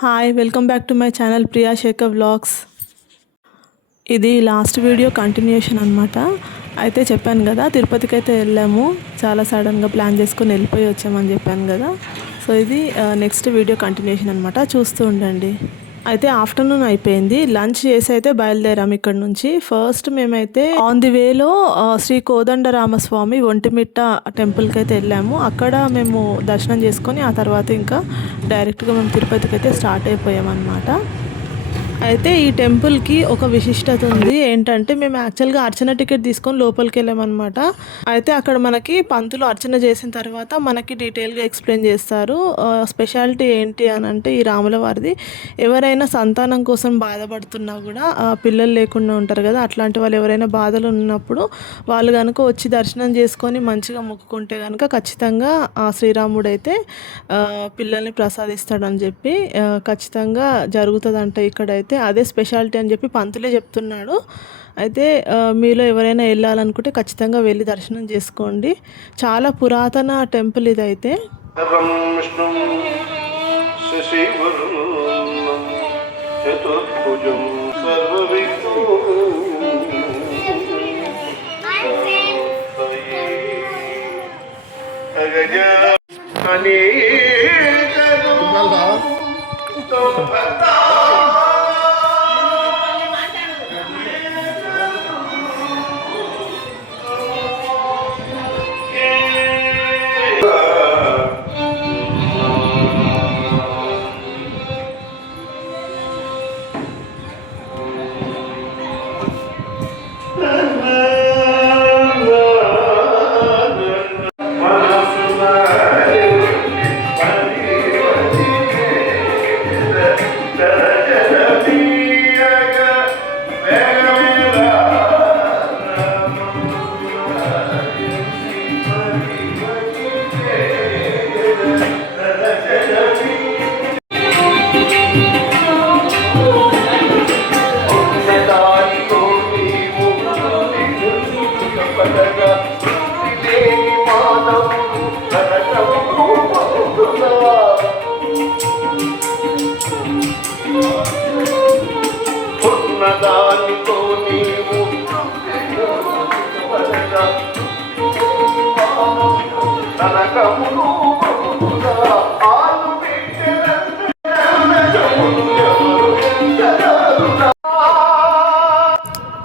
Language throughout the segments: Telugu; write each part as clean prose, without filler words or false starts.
Hi welcome back to my channel Priya Shekhar vlogs. ఇది లాస్ట్ వీడియో కంటిన్యూషన్ అనమాట. అయితే చెప్పాను కదా తిరుపతికి అయితే వెళ్ళాము, చాలా సడన్గా ప్లాన్ చేసుకొని వెళ్ళిపోయి వచ్చామని చెప్పాను కదా. సో ఇది నెక్స్ట్ వీడియో కంటిన్యూషన్ అనమాట, చూస్తూ ఉండండి. అయితే ఆఫ్టర్నూన్ అయిపోయింది, లంచ్ చేసి అయితే బయలుదేరాము ఇక్కడ నుంచి. ఫస్ట్ మేమైతే ఆన్ ది వేలో శ్రీ కోదండరామస్వామి ఒంటిమిట్ట టెంపుల్కి అయితే వెళ్ళాము. అక్కడ మేము దర్శనం చేసుకొని ఆ తర్వాత ఇంకా డైరెక్ట్గా మేము తిరుపతికి అయితే స్టార్ట్ అయిపోయామన్నమాట. అయితే ఈ టెంపుల్కి ఒక విశిష్టత ఉంది. ఏంటంటే మేము యాక్చువల్గా అర్చన టికెట్ తీసుకొని లోపలికి వెళ్ళామన్నమాట. అయితే అక్కడ మనకి పంతులు అర్చన చేసిన తర్వాత మనకి డీటెయిల్గా ఎక్స్ప్లెయిన్ చేస్తారు. స్పెషాలిటీ ఏంటి అని అంటే ఈ రాముల వారిది ఎవరైనా సంతానం కోసం బాధపడుతున్నా కూడా పిల్లలు లేకుండా ఉంటారు కదా, అట్లాంటి వాళ్ళు ఎవరైనా బాధలు ఉన్నప్పుడు వాళ్ళు కనుక వచ్చి దర్శనం చేసుకొని మంచిగా మొక్కుకుంటే కనుక ఖచ్చితంగా ఆ శ్రీరాముడు అయితే పిల్లల్ని ప్రసాదిస్తాడని చెప్పి ఖచ్చితంగా జరుగుతుందంట ఇక్కడైతే. అదే స్పెషాలిటీ అని చెప్పి పంతులే చెప్తున్నాడు. అయితే మీలో ఎవరైనా వెళ్ళాలనుకుంటే ఖచ్చితంగా వెళ్ళి దర్శనం చేసుకోండి. చాలా పురాతన టెంపుల్ ఇదైతే.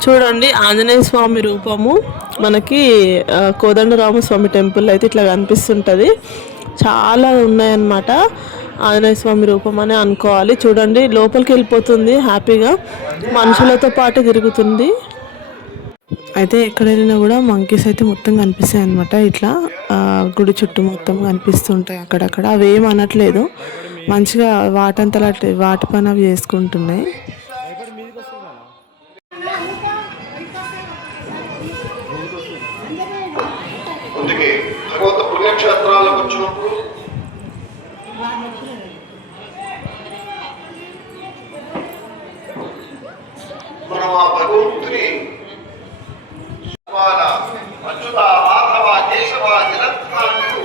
చూడండి ఆంజనేయ స్వామి రూపము మనకి కోదండరామస్వామి టెంపుల్ అయితే ఇట్లా కనిపిస్తుంటుంది. చాలా ఉన్నాయన్నమాట. ఆంజనేయ స్వామి రూపం అని అనుకోవాలి. చూడండి లోపలికి వెళ్ళిపోతుంది, హ్యాపీగా మనుషులతో పాటు తిరుగుతుంది. అయితే ఎక్కడ వెళ్ళినా కూడా మంకీస్ అయితే మొత్తం కనిపిస్తాయి అనమాట. ఇట్లా గుడి చుట్టూ మొత్తం కనిపిస్తుంటాయి అక్కడక్కడ. అవి ఏం అనట్లేదు, మంచిగా వాటంతలా వాటి పని అవి చేసుకుంటున్నాయి. అందుకే భగవంత పుణ్యక్షేత్రాలకు వచ్చినప్పుడు మనం ఆ భగవంతుని అచ్యుత మాధవ కేశవ నిరత్నాలు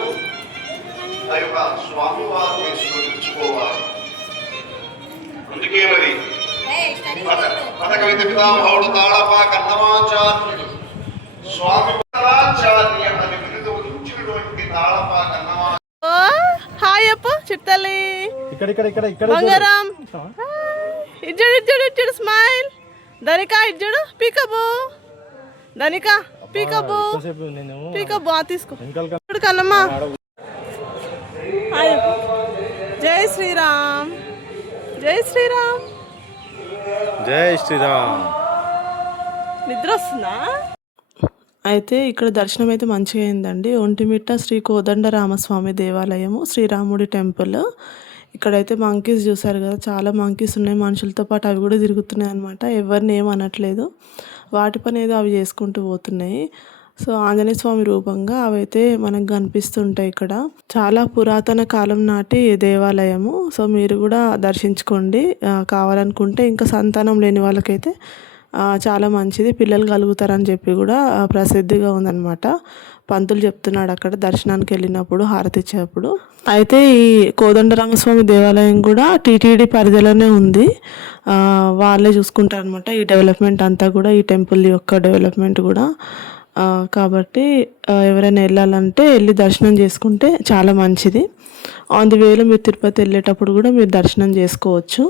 ఆ యొక్క స్వామివారిని స్మరించుకోవాలి. అందుకే మరి పథకవిత పితామహుడు తాళప కన్నమాచార్యుడు స్వామి అని బిరుదు ఇచ్చినటువంటి తాళప కన్నమా. హాయ్ అప్ప చిట్టలి బంగారం ఇజ్జుడు ఇజ్జుడు ఇజ్జుడు స్మైల్. ధనిక ఇజ్జుడు పీకబో, ధనిక పీకబో పీకబో తీసుకో కన్నమ్మా. హాయ్ జై శ్రీరామ్, జై శ్రీరామ్, జై శ్రీరామ్. నిద్ర వస్తుందా? అయితే ఇక్కడ దర్శనం అయితే మంచిగా అయిందండి. ఒంటిమిట్ట శ్రీ కోదండరామస్వామి దేవాలయము, శ్రీరాముడి టెంపుల్. ఇక్కడైతే మంకీస్ చూసారు కదా, చాలా మంకీస్ ఉన్నాయి. మనుషులతో పాటు అవి కూడా తిరుగుతున్నాయి అనమాట. ఎవరిని ఏమనట్లేదు, వాటి పని ఏదో అవి చేసుకుంటూ పోతున్నాయి. సో ఆంజనేయ స్వామి రూపంగా అవైతే మనకు కనిపిస్తుంటాయి ఇక్కడ. చాలా పురాతన కాలం నాటి దేవాలయము. సో మీరు కూడా దర్శించుకోండి కావాలనుకుంటే. ఇంకా సంతానం లేని వాళ్ళకైతే చాలా మంచిది, పిల్లలు కలుగుతారని చెప్పి కూడా ప్రసిద్ధిగా ఉందన్నమాట. పంతులు చెప్తున్నాడు అక్కడ దర్శనానికి వెళ్ళినప్పుడు, హారతి ఇచ్చేటప్పుడు. అయితే ఈ కోదండరామస్వామి దేవాలయం కూడా టీటీడీ పరిధిలోనే ఉంది. వాళ్ళే చూసుకుంటారు అనమాట ఈ డెవలప్మెంట్ అంతా కూడా, ఈ టెంపుల్ యొక్క డెవలప్మెంట్ కూడా. కాబట్టి ఎవరైనా వెళ్ళాలంటే వెళ్ళి దర్శనం చేసుకుంటే చాలా మంచిది. ఆన్ ది వేలో మీరు తిరుపతి వెళ్ళేటప్పుడు కూడా మీరు దర్శనం చేసుకోవచ్చు.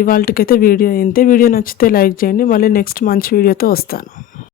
ఇవాళకైతే వీడియో ఇంతే. వీడియో నచ్చితే లైక్ చేయండి. మళ్ళీ నెక్స్ట్ మంచి వీడియోతో వస్తాను.